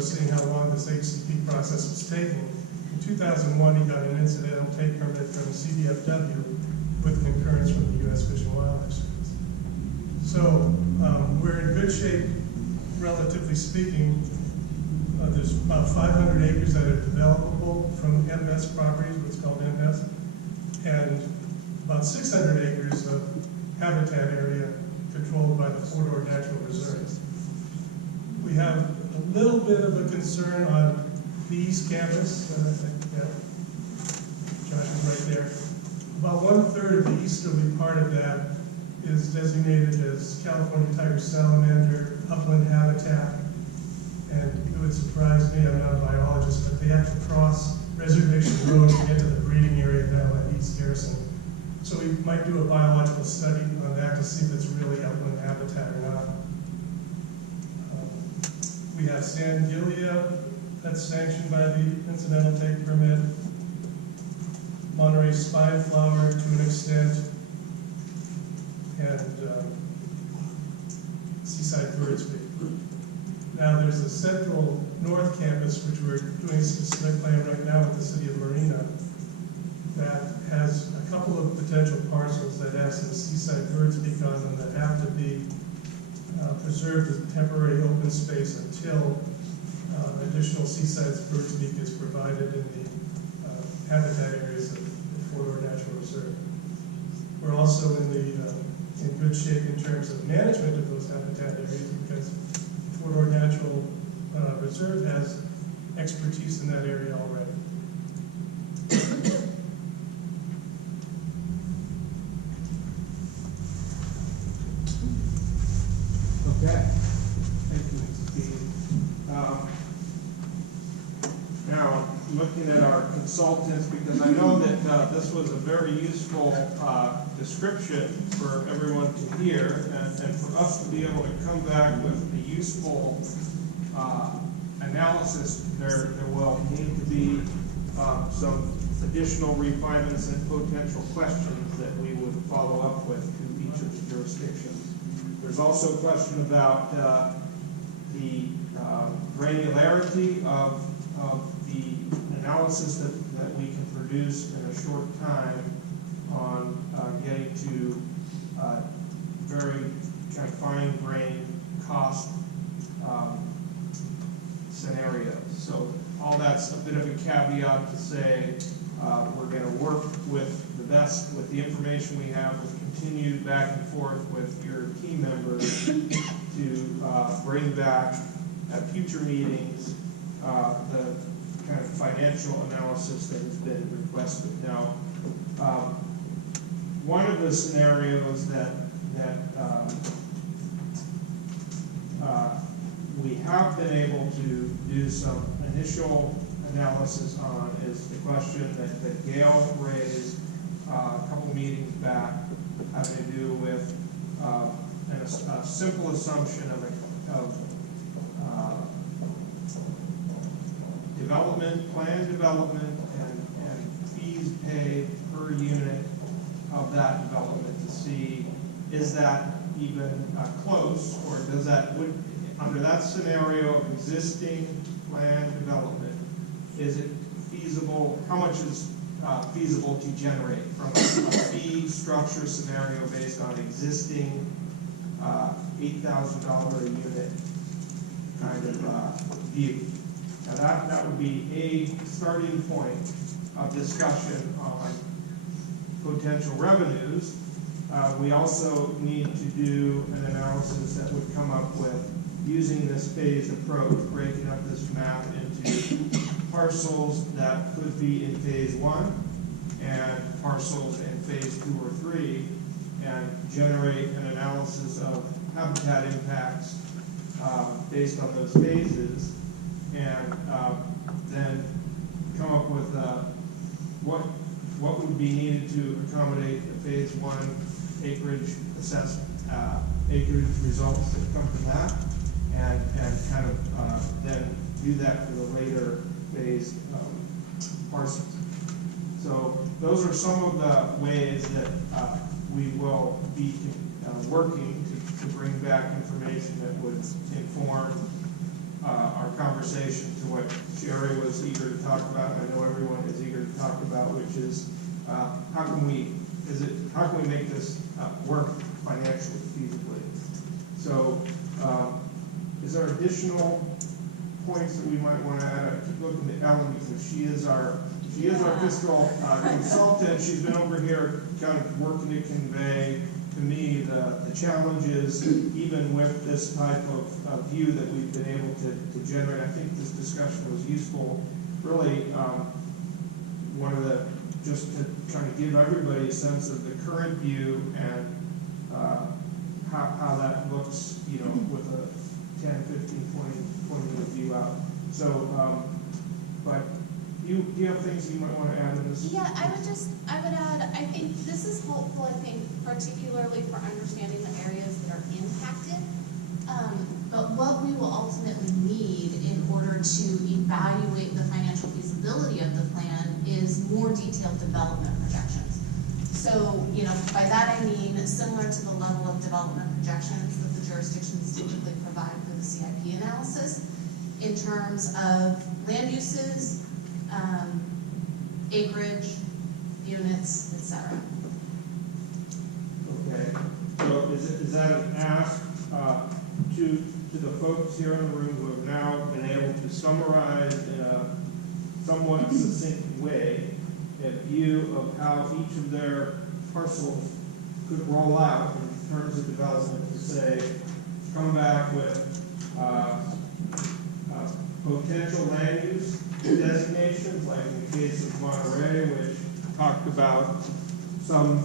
was seeing how long this HCP process was taking. In 2001, he got an incidental take permit from CDFW with concurrence from the U.S. Fish and Wildlife Service. So we're in good shape, relatively speaking. There's about 500 acres that are developable from MVES properties, what's called MVES, and about 600 acres of habitat area controlled by the FORA Natural Reserve. We have a little bit of a concern on the East Campus. Josh is right there. About 1/3 of the easterly part of that is designated as California tiger salamander upland habitat. And it would surprise me, I'm not a biologist, but they have to cross Reservation Road to get to the breeding area down at East Garrison. So we might do a biological study on that to see if it's really upland habitat or not. We have Sangilia, that's sanctioned by the incidental take permit. Monterey spine flower to an extent. And Seaside Birds Beak. Now there's a central north campus, which we're doing a specific plan right now with the city of Marina, that has a couple of potential parcels that have some Seaside Birds Beak on them that have to be preserved as temporary open space until additional Seaside Birds Beak is provided in the habitat areas of the FORA Natural Reserve. We're also in good shape in terms of management of those habitat areas because FORA Natural Reserve has expertise in that area already. Okay. Thank you, Mr. Steve. Now, looking at our consultants, because I know that this was a very useful description for everyone to hear, and for us to be able to come back with a useful analysis, there will need to be some additional refinements and potential questions that we would follow up with to each of the jurisdictions. There's also a question about the granularity of the analysis that we can produce in a short time on getting to very kind of fine-grained cost scenarios. So all that's a bit of a caveat to say we're going to work with the information we have, with continued back and forth with your team members to bring back at future meetings the kind of financial analysis that has been requested. Now, one of the scenarios that we have been able to do some initial analysis on is the question that Gail raised a couple meetings back, having to do with a simple assumption of planned development and fees paid per unit of that development to see, is that even close, or does that, under that scenario of existing planned development, is it feasible, how much is feasible to generate from a fee structure scenario based on existing $8,000 a unit kind of view. Now that would be a starting point of discussion on potential revenues. We also need to do an analysis that would come up with using this phased approach, breaking up this map into parcels that could be in phase 1 and parcels in phase 2 or 3, and generate an analysis of habitat impacts based on those phases, and then come up with what would be needed to accommodate the phase 1 acreage assessment, acreage results that come from that, and kind of then do that for the later phase parcels. So those are some of the ways that we will be working to bring back information that would inform our conversation conversation to what Sherry was eager to talk about, and I know everyone is eager to talk about, which is how can we make this work financially feasibly? So, is there additional points that we might want to add? I keep looking at Ellen because she is our fiscal consultant. She's been over here kind of working to convey to me the challenges, even with this type of view that we've been able to generate. I think this discussion was useful. Really, just to try to give everybody a sense of the current view and how that looks, with a 10, 15, 20 minute view out. So, but do you have things you might want to add in this? Yeah, I would add, I think this is helpful, particularly for understanding the areas that are impacted. But what we will ultimately need in order to evaluate the financial feasibility of the plan is more detailed development projections. So, by that I mean similar to the level of development projections that the jurisdictions typically provide for the CIP analysis in terms of land uses, acreage, units, etc. Okay. So is that an ask to the folks here in the room who have now been able to summarize in a somewhat succinct way a view of how each of their parcels could roll out in terms of development, to say, come back with potential land use designations, like in the case of Monterey, which talked about some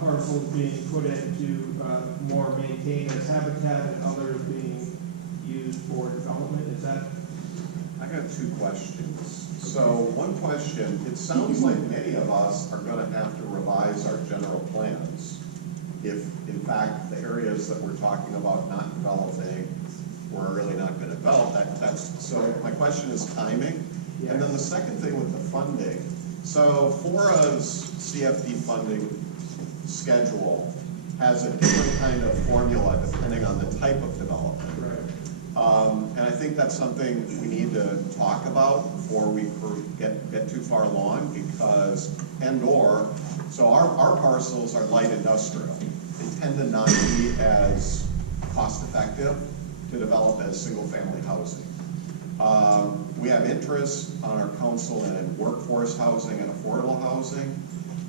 parcels being put into more maintained as habitat and others being used for development. Is that? I got two questions. So one question, it sounds like many of us are going to have to revise our general plans if, in fact, the areas that we're talking about not developing, we're really not going to develop. So my question is timing. Yes. And then the second thing with the funding. So FORA's CFD funding schedule has a different kind of formula depending on the type of development. Right. And I think that's something we need to talk about before we get too far along, because, so our parcels are light industrial. They tend to not be as cost effective to develop as single family housing. We have interest on our council in workforce housing and affordable housing,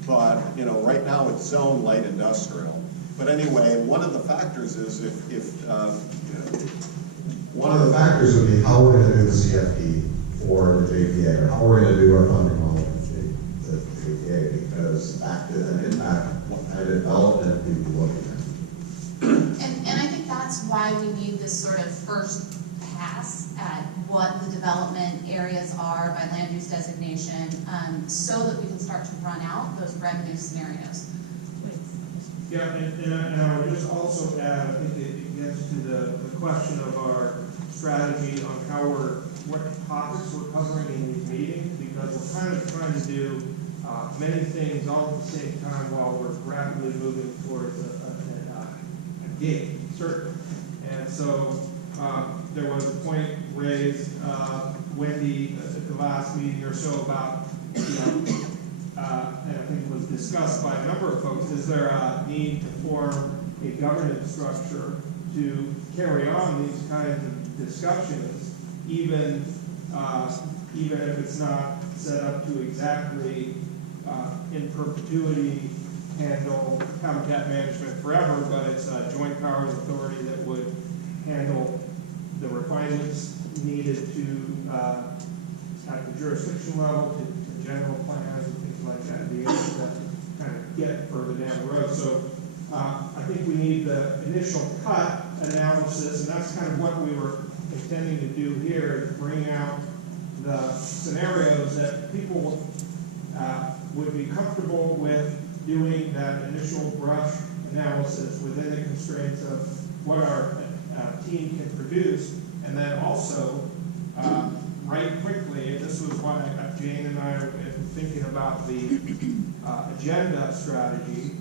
but right now it's zoned light industrial. But anyway, one of the factors is one of the factors would be how we're going to do the CFP for the JPA, or how we're going to do our funding model for the JPA, because that could then impact what kind of development we'd be looking at. And I think that's why we need this sort of first pass at what the development areas are by land use designation, so that we can start to run out those revenue scenarios. Yeah, and I would just also add, I think it gets to the question of our strategy on what topics we're covering in these meetings, because we're kind of trying to do many things all at the same time while we're rapidly moving towards a gate, certainly. And so there was a point raised, Wendy, at the last meeting or so about, and I think it was discussed by a number of folks, is there a need to form a governance structure to carry on these kinds of discussions, even if it's not set up to exactly in perpetuity handle habitat management forever, but it's a joint powers authority that would handle the refinements needed to at the jurisdiction level to general plans and things like that, be able to kind of get further down the road. So I think we need the initial cut analysis, and that's kind of what we were intending to do here, is bring out the scenarios that people would be comfortable with doing that initial brush analysis within the constraints of what our team can produce, and then also right quickly, and this was why Jane and I were thinking about the agenda strategy,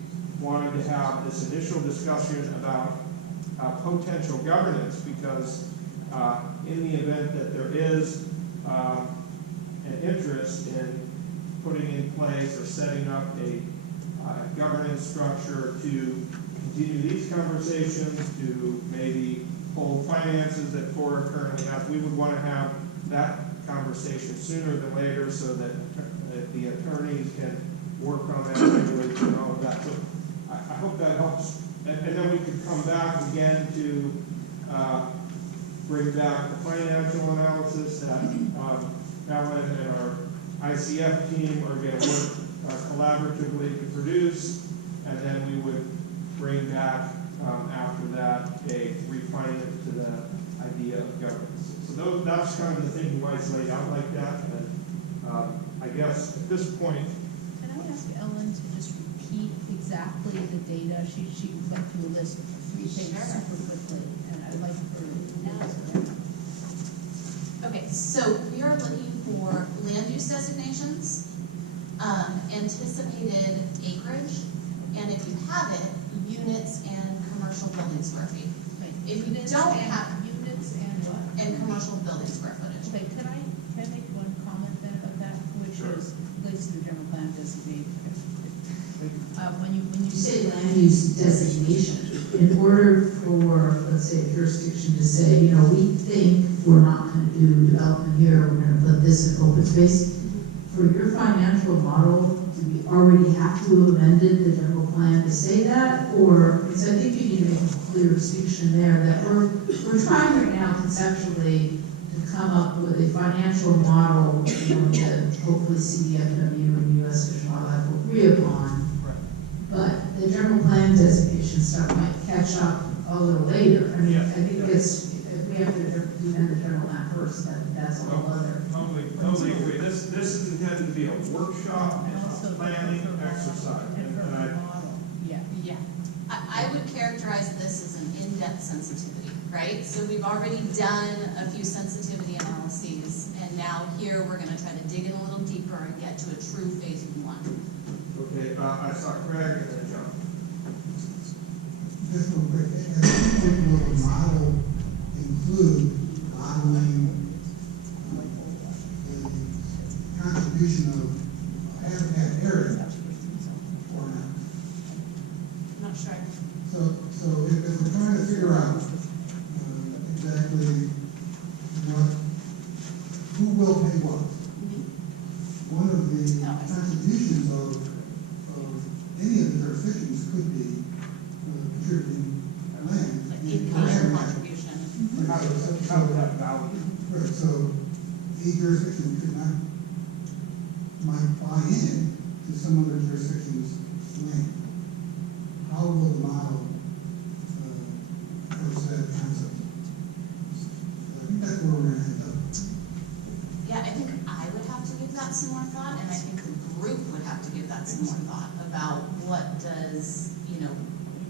wanted to have this initial discussion about potential governance, because in the event that there is an interest in putting in place or setting up a governance structure to continue these conversations, to maybe hold finances that FORA currently has, we would want to have that conversation sooner than later so that the attorneys can work on that language and all of that. So I hope that helps. And then we could come back again to bring back the financial analysis that Ellen and our ICF team are going to work collaboratively to produce, and then we would bring back after that a refinement to the idea of governance. So that's kind of the thinking why it's laid out like that. And I guess at this point, Can I ask Ellen to just repeat exactly the data? She went through a list of 3 things super quickly, and I'd like her to Okay, so we are looking for land use designations, anticipated acreage, and if you have it, units and commercial building square feet. If you don't have units and what? and commercial building square footage. Okay, can I make one comment then about that, which Sure. is relates to the general plan designation? When you Say land use designation, in order for, let's say, a jurisdiction to say, you know, we think we're not gonna do development here, we're gonna put this in open space. For your financial model, do we already have to have amended the general plan to say that? Or, because I think you need to make a clear distinction there, that we're trying right now conceptually to come up with a financial model, you know, that hopefully CDFW and US Fish and Wildlife will agree upon. But the general plan designation stuff might catch up a little later. I mean, Yeah. I think it's, if we have to amend the general plan first, that's a whole other. totally agree. This is intended to be a workshop and also a planning exercise. And I, model, yeah. Yeah. I would characterize this as an in-depth sensitivity, right? So we've already done a few sensitivity analyses, and now here we're gonna try to dig in a little deeper and get to a true phase 1. okay, I saw Craig and then John. Just real quick, at this point, will the model include modeling the contribution of habitat area or not? I'm not sure. So if we're trying to figure out exactly what, who will pay what, one of the Oh, I see. contributions of any of the jurisdictions could be contributing land. Like in in-kind habitat. contribution. How would that value? Right, so a jurisdiction could not, might buy in to some other jurisdiction's land. How will the model approach that concept? I think that's where we're gonna end up. Yeah, I think I would have to give that some more thought, and I think the group would have to give that some more thought about what does, you know,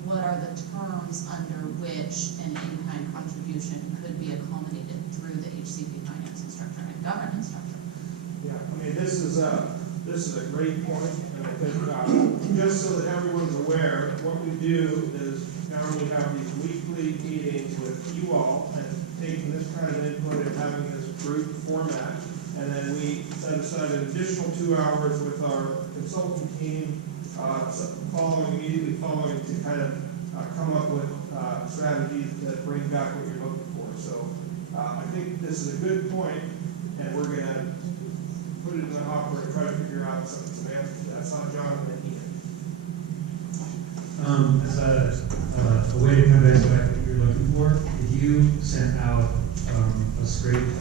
what are the terms under which an in-kind contribution could be accommodated through the HCP financing structure and governance structure. Yeah, I mean, this is a great point, and I think, just so that everyone's aware, what we do is now we have these weekly meetings with you all, and taking this kind of input and having this group format, and then we set aside an additional 2 hours with our consultant team, immediately following to kind of come up with strategies that bring back what you're looking for. So I think this is a good point, and we're going to put it in the hopper and try to figure out some answers to that. It's not John and then Ian. As a way to convey what you're looking for, if you sent out a scraped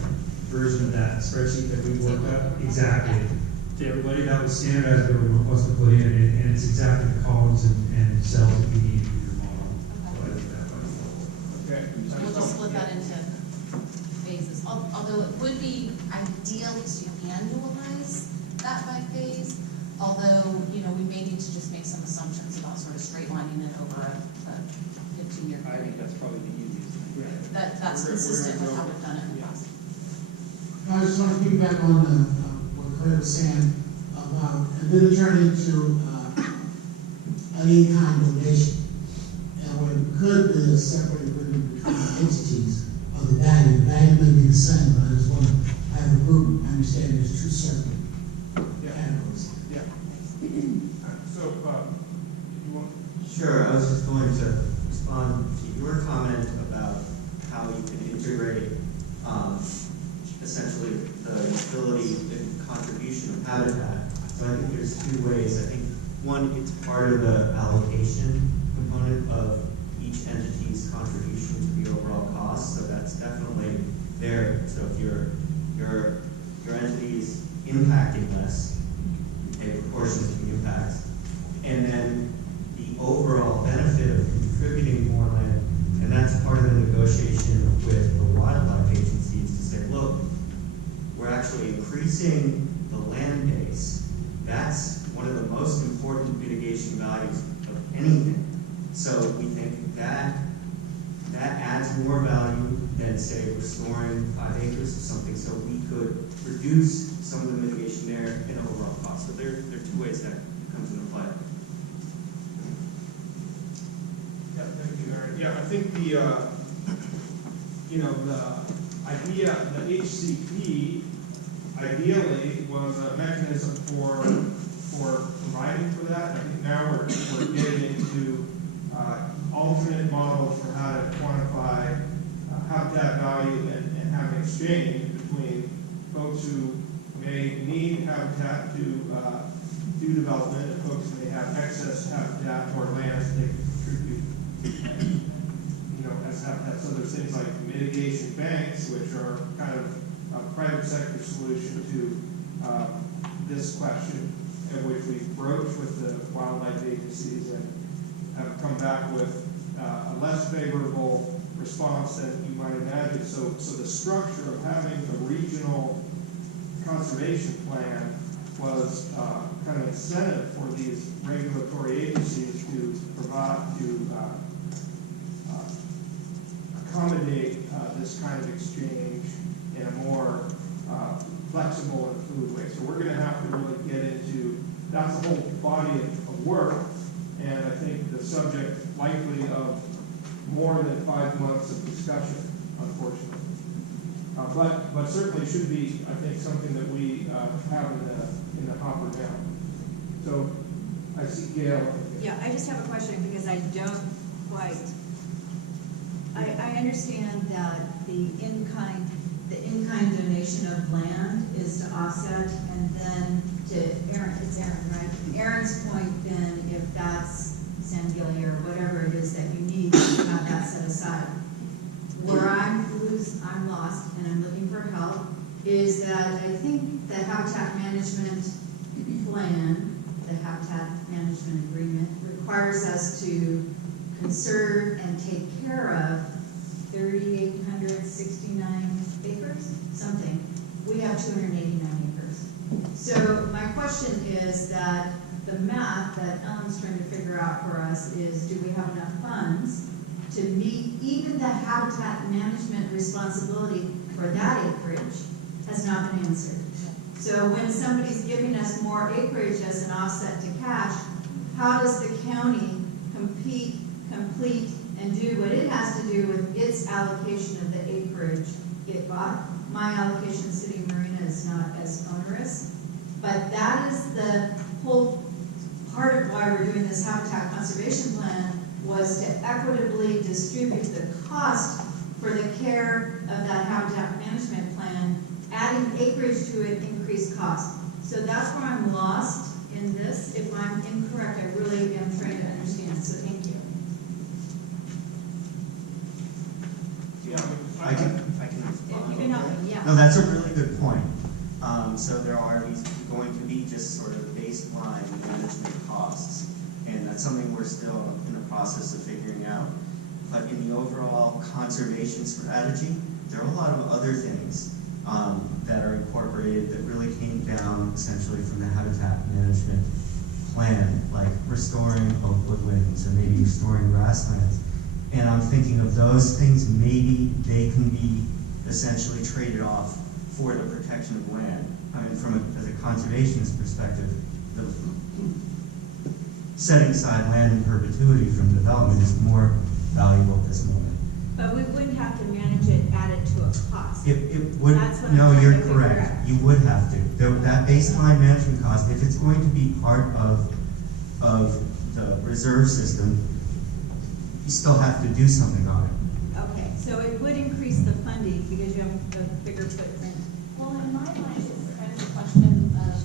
version of that spreadsheet that we worked out exactly to everybody, that was standardized what everyone wants to put in, and it's exactly the columns and cells that you need for your model. So I think that might be helpful. Okay. We'll just split that into phases, although it would be ideal to annualize that by phase, although, you know, we may need to just make some assumptions about sort of straight lining it over a 15-year I think period. that's probably the easiest thing. That's We're consistent with gonna how we've done it in the past. I just want to piggyback on what Claire was saying about, and then turn into an in-kind donation. And what it could be a separate agreement between entities of the value. The value may be the same, but I just want to have the group understand there's two separate Yeah. categories. Yeah. So, you want? Sure, I was just going to respond to your comment about how you can integrate essentially the utility and contribution of habitat. So I think there's two ways. I think one, it's part of the allocation component of each entity's contribution to the overall cost. So that's definitely there. So if your entity is impacting less, you pay proportionate to the impacts. And then the overall benefit of contributing more land, and that's part of the negotiation with the wildlife agencies to say, look, we're actually increasing the land base. That's one of the most important mitigation values of anything. So we think that adds more value than, say, restoring 5 acres or something, so we could reduce some of the mitigation there in overall cost. So there are two ways that comes into play. Yeah, thank you, Aaron. Yeah, I think the idea, the HCP ideally was a mechanism for providing for that. I think now we're getting into alternate models for how to quantify habitat value and have an exchange between folks who may need habitat to do development and folks who may have excess habitat or land that they can contribute, as habitat. So there's things like mitigation banks, which are kind of a private sector solution to this question, and which we broached with the wildlife agencies and have come back with a less favorable response than you might imagine. So the structure of having a regional conservation plan was kind of incentive for these regulatory agencies to provide, to accommodate this kind of exchange in a more flexible and fluid way. So we're going to have to really get into, that's a whole body of work, and I think the subject likely of more than 5 months of discussion, unfortunately. But certainly should be, I think, something that we have in the hopper now. So I see Gail. Yeah, I just have a question because I don't quite. I understand that the in-kind donation of land is to offset, and then to Aaron, it's Aaron, right? Aaron's point then, if that's Sangilly or whatever it is that you need to have that set aside. Where I'm lost and I'm looking for help is that I think the habitat management plan, the habitat management agreement, requires us to conserve and take care of 3,869 acres, something. We have 289 acres. So my question is that the math that Ellen's trying to figure out for us is, do we have enough funds to meet even the habitat management responsibility for that acreage has not been answered. So when somebody's giving us more acreage as an offset to cash, how does the county complete, and do what it has to do with its allocation of the acreage it bought? My allocation, City Marina, is not as onerous, but that is the whole part of why we're doing this habitat conservation plan, was to equitably distribute the cost for the care of that habitat management plan. Adding acreage to it increased cost. So that's where I'm lost in this. If I'm incorrect, I really am trying to understand, so thank you. Yeah, I can If you can help me, yeah. No, that's a really good point. So there are going to be just sort of baseline management costs, and that's something we're still in the process of figuring out. But in the overall conservation strategy, there are a lot of other things that are incorporated that really came down essentially from the habitat management plan, like restoring oak woodlands or maybe restoring grasslands. And I'm thinking of those things, maybe they can be essentially traded off for the protection of land. I mean, as a conservationist perspective, setting aside land in perpetuity from development is more valuable at this moment. But we wouldn't have to manage it, add it to a cost. It would, That's what I'm no, trying you're to figure correct. out. You would have to. That baseline management cost, if it's going to be part of the reserve system, you still have to do something on it. Okay, so it would increase the funding because you have a bigger footprint. Well, in my mind, it's kind of a question of,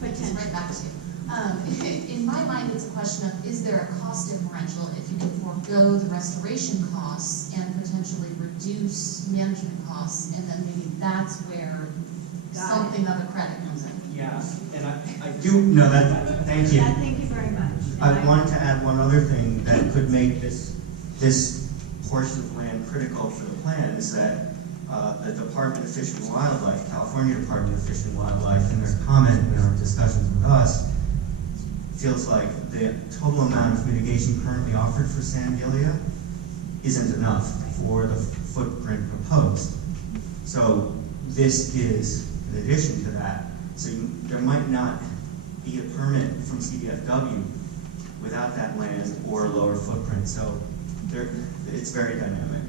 Potential. right back to you. In my mind, it's a question of, is there a cost differential if you can forego the restoration costs and potentially reduce management costs, and then maybe that's where Got something of a credit comes in. Yeah, and I do, no, thank you. Yeah, thank you very much. I want to add one other thing that could make this portion of land critical for the plan is that the Department of Fish and Wildlife, California Department of Fish and Wildlife, in their comment in our discussions with us, feels like the total amount of mitigation currently offered for Sandelia isn't enough for the footprint proposed. So this is in addition to that. So there might not be a permit from CDFW without that land or lower footprint. So it's very dynamic.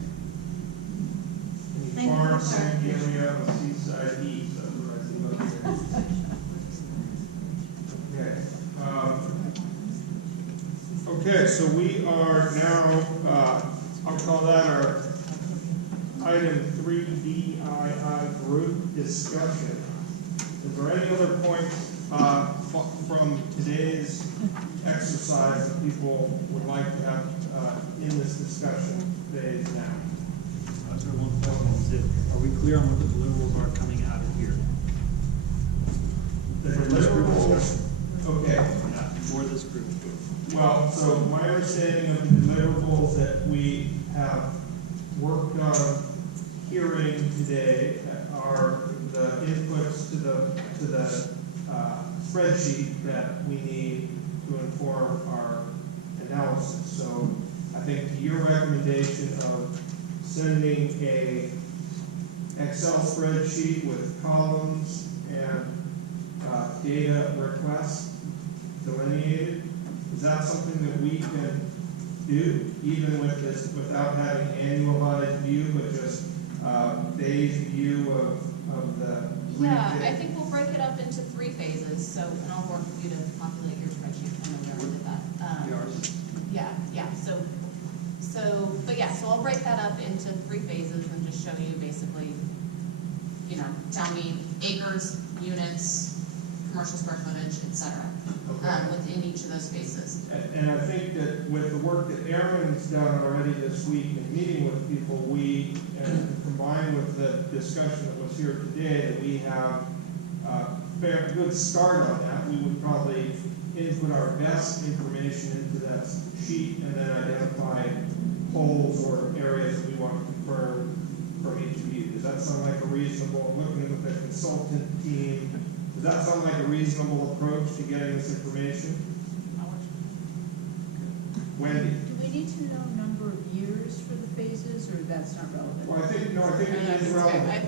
Thank you Farm, for Sandelia, Seaside Heat, that's what I see about there. Okay. Okay, so we are now, I'll call that our item 3DII group discussion. Is there any other points from today's exercise that people would like to have in this discussion phase now? That's our one problem is it. Are we clear on what the deliverables are coming out of here? The deliverables, okay. Yeah, for this group. Well, so my understanding of the deliverables that we have worked on hearing today are the inputs to the spreadsheet that we need to inform our analysis. So I think your recommendation of sending a Excel spreadsheet with columns and data requests delineated, is that something that we can do, even with this, without having annualized view, but just phased view of the? Yeah, I think we'll break it up into 3 phases, so, and I'll work with you to populate your spreadsheet, I know we already did that. Yeah, so, so I'll break that up into 3 phases and just show you basically, you know, tell me acres, units, commercial square footage, et cetera, within each of those phases. And I think that with the work that Aaron's done already this week in meeting with people, and combined with the discussion that was here today, that we have a good start on that. We would probably input our best information into that sheet and then identify holes or areas that we want to confirm from each of you. Does that sound like a reasonable, looking with the consultant team, does that sound like a reasonable approach to getting this information? Wendy? Do we need to know number of years for the phases, or that's not relevant? Well, I think it is relevant.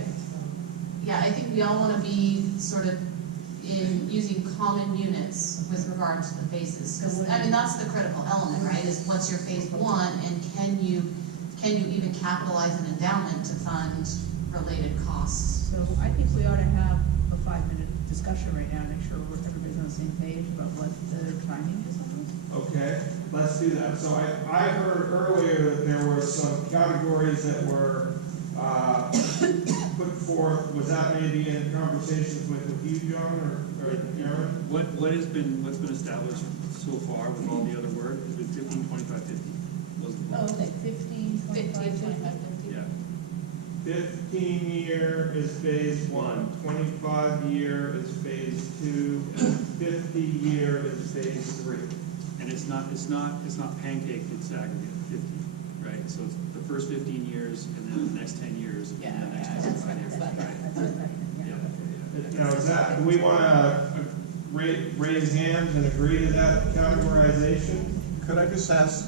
Yeah, I think we all want to be sort of in using common units with regard to the phases. 'Cause, I mean, that's the critical element, right, is what's your phase 1, and can you even capitalize an endowment to fund related costs? So I think we ought to have a 5-minute discussion right now, make sure everybody's on the same page about what the timing is on this. Okay, let's do that. So I heard earlier that there were some categories that were put forth. Was that maybe in conversations with you, John, or Aaron? What's been established so far with all the other work has been 15, 25, 50. Those are the Oh, ones. okay, 15, 25, 15, 50. 25, 50. Yeah. 15-year is phase 1, 25-year is phase 2, and 50-year is phase 3. And it's not pancaked, it's aggregate, 50, right? So it's the first 15 years and then the next 10 years and then the next 25 years, right? That's what I think, yeah. Now, is that, do we want to raise hands and agree to that categorization? Could I just ask,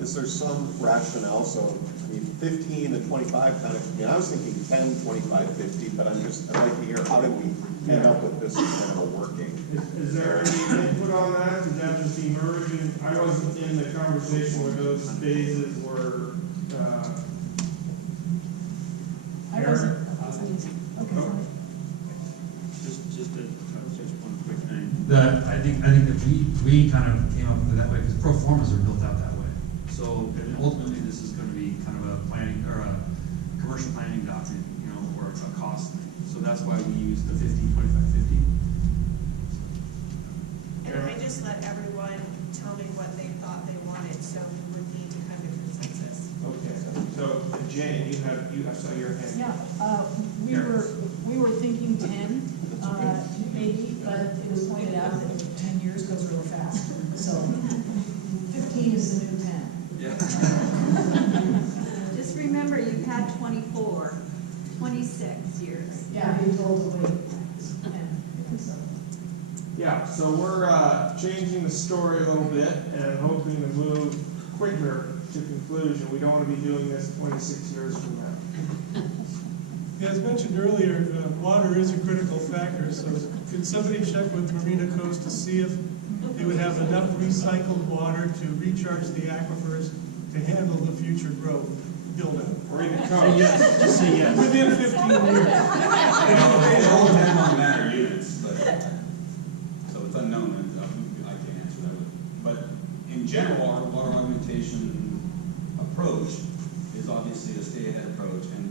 is there some rationale? So, I mean, 15 and 25 kind of, I mean, I was thinking 10, 25, 50, but I'd like to hear, how did we end up with this kind of a working? Is there any input on that? Did that just emerge? I wasn't in the conversation where those phases were I Aaron? wasn't, okay, sorry. Just one quick thing. I think that we kind of came up with it that way because pro formas are built out that way. So and ultimately, this is going to be kind of a planning or a commercial planning document, you know, or a cost thing. So that's why we use the 15, 25, 50. And I just let everyone tell me what they thought they wanted, so we would need to come to consensus. Okay, so Jane, you have so your hand. Yeah, we were thinking 10, maybe, but it was pointed out that 10 years goes real fast. So 15 is the new 10. Yeah. Just remember, you've had 24, 26 years. Yeah, be told to wait 10, so. Yeah, so we're changing the story a little bit and hoping to move quicker to conclusion. We don't want to be doing this 26 years from now. As mentioned earlier, water is a critical factor, so could somebody check with Marina Coast to see if they would have enough recycled water to recharge the aquifers to handle the future growth build-up? Marina Coast. Just say yes. Within 15 years. It all depends on the matter units, but, so it's unknown, and I can't answer that. But in general, our water augmentation approach is obviously a stay-ahead approach, and